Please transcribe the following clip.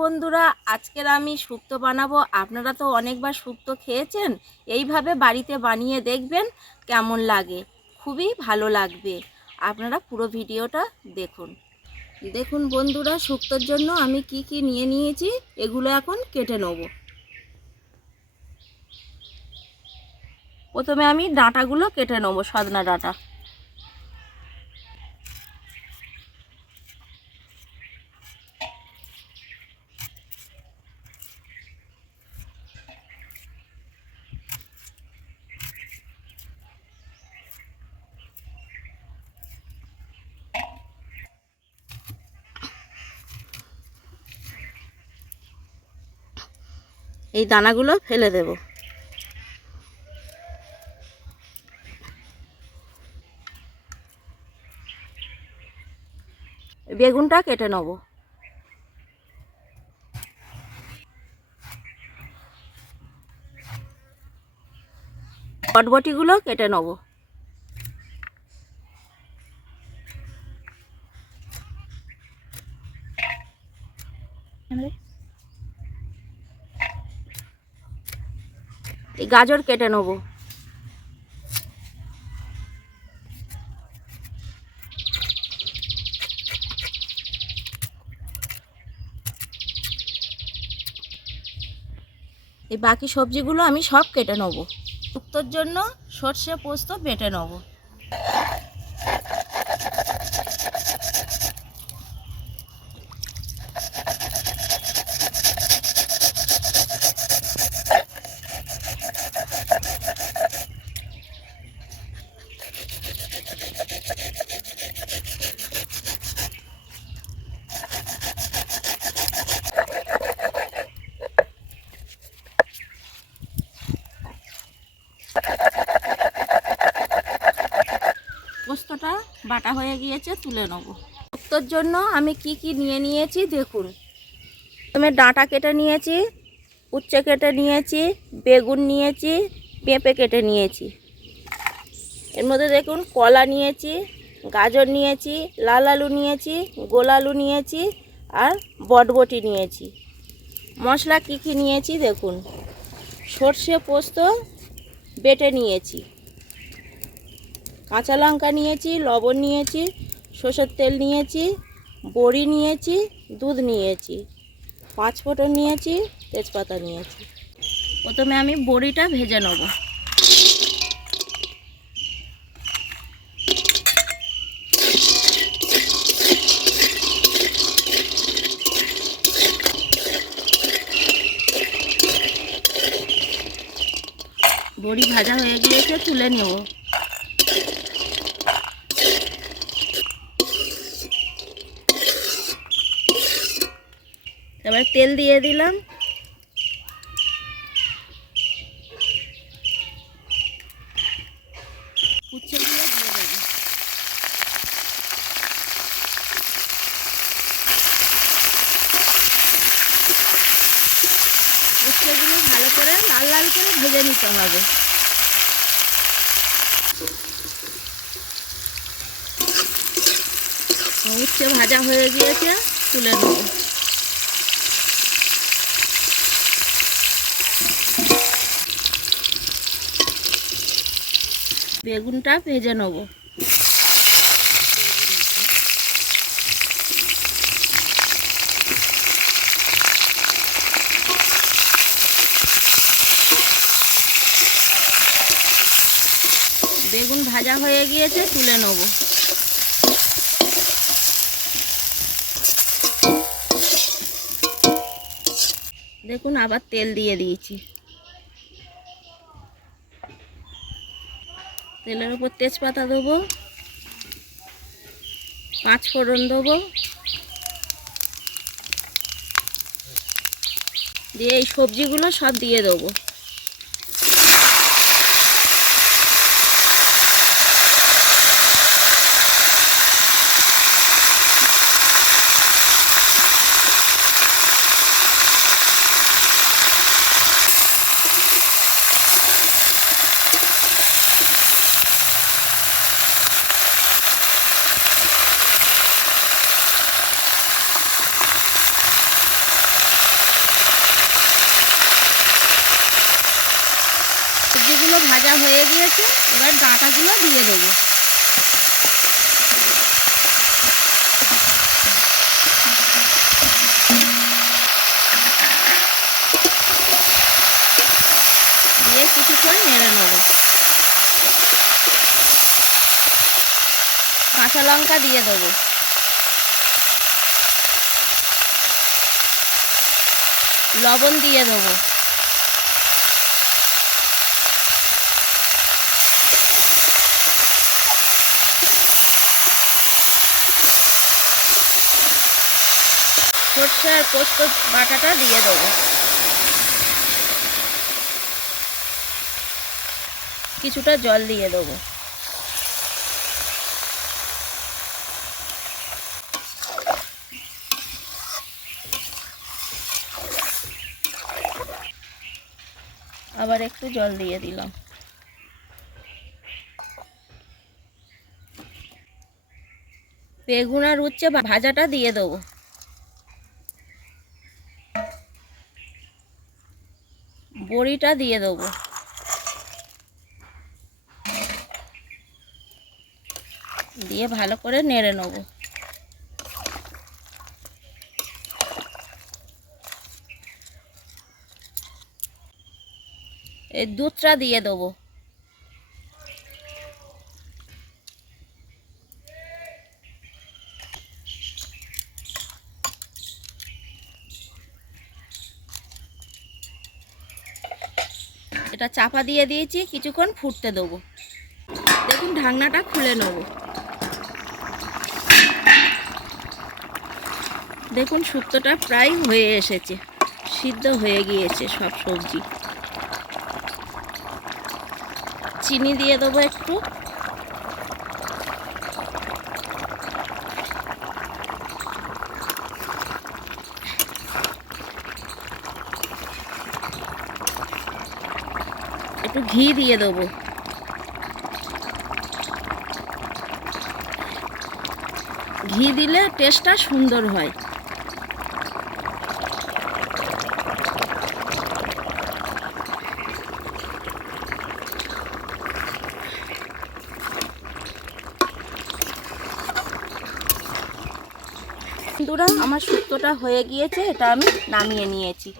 বন্ধুরা, আজকের আমি শুক্তো বানাবো। আপনারা তো অনেকবার শুক্তো খেয়েছেন, এইভাবে বাড়িতে বানিয়ে দেখবেন কেমন লাগে, খুবই ভালো লাগবে। আপনারা পুরো ভিডিওটা দেখুন। দেখুন বন্ধুরা, শুক্তোর জন্য আমি কি কি নিয়ে নিয়েছি, এগুলো এখন কেটে নেব। প্রথমে আমি ডাঁটাগুলো কেটে নেব সজনা ডাঁটা। এই দানাগুলো ফেলে দেব। বেগুনটা কেটে নেব। বটবটিগুলো কেটে নেব। এই গাজর কেটে নেব। এই বাকি সবজিগুলো আমি সব কেটে নেব। উত্তর জন্য সর্ষে পোস্ত বেটে নেব। বাটা হয়ে গিয়েছে, তুলে নেব। শুক্তোর জন্য আমি কি কি নিয়ে নিয়েছি দেখুন। আমি ডাঁটা কেটে নিয়েছি, উচ্ছে কেটে নিয়েছি, বেগুন নিয়েছি, পেঁপে কেটে নিয়েছি। এর মধ্যে দেখুন কলা নিয়েছি, গাজর নিয়েছি, লাল আলু নিয়েছি, গোল আলু নিয়েছি আর বটবটি নিয়েছি। মশলা কি কি নিয়েছি দেখুন। সর্ষে পোস্ত বেটে নিয়েছি। কাঁচা লঙ্কা নিয়েছি, লবণ নিয়েছি, সর্ষের তেল নিয়েছি, বড়ি নিয়েছি, দুধ নিয়েছি, পাঁচ ফোঁটন নিয়েছি, তেজপাতা নিয়েছি। প্রথমে আমি বড়িটা ভেজে নেব। বড়ি ভাজা হয়ে গিয়েছে, তুলে নেব। এবার তেল দিয়ে দিলাম। উচ্ছেগুলো ভালো করে লাল লাল করে ভেজে নিতে হবে। উচ্ছে ভাজা হয়ে গিয়েছে, তুলে নেব। বেগুনটা ভেজে নেব। বেগুন ভাজা হয়ে গিয়েছে তুলে নেব। দেখুন আবার তেল দিয়ে দিয়েছি। তেলের উপর তেজপাতা দেবো পাঁচ ফোড়ন দেবো দিয়ে এই সবজিগুলো সব দিয়ে দেবো। হয়ে গিয়েছে, এবার ডাঁটাগুলো দিয়ে দেবো। দিয়ে কিছুক্ষণ নেড়ে নেব। কাঁচা লঙ্কা দিয়ে দেবো। লবণ দিয়ে দেবো। সর্ষে আর পোস্ত বাটাটা দিয়ে দেবো। কিছুটা জল দিয়ে দেবো। আবার একটু জল দিয়ে দিলাম। বেগুন আর উচ্ছে ভাজাটা দিয়ে দেবো। বড়িটা দিয়ে দেবো। দিয়ে ভালো করে নেড়ে নেব। এই দুধটা দিয়ে দেবো। এটা চাপা দিয়ে দিয়েছি, কিছুক্ষণ ফুটতে দেবো। দেখুন, ঢাকনাটা খুলে নেব। দেখুন শুক্তটা প্রায় হয়ে এসেছে। সিদ্ধ হয়ে গিয়েছে সব সবজি। চিনি দিয়ে দেবো একটু। একটু ঘি দিয়ে দেবো। ঘি দিলে টেস্টটা সুন্দর হয়। আমার শুক্তোটা হয়ে গিয়েছে, এটা আমি নামিয়ে নিয়েছি।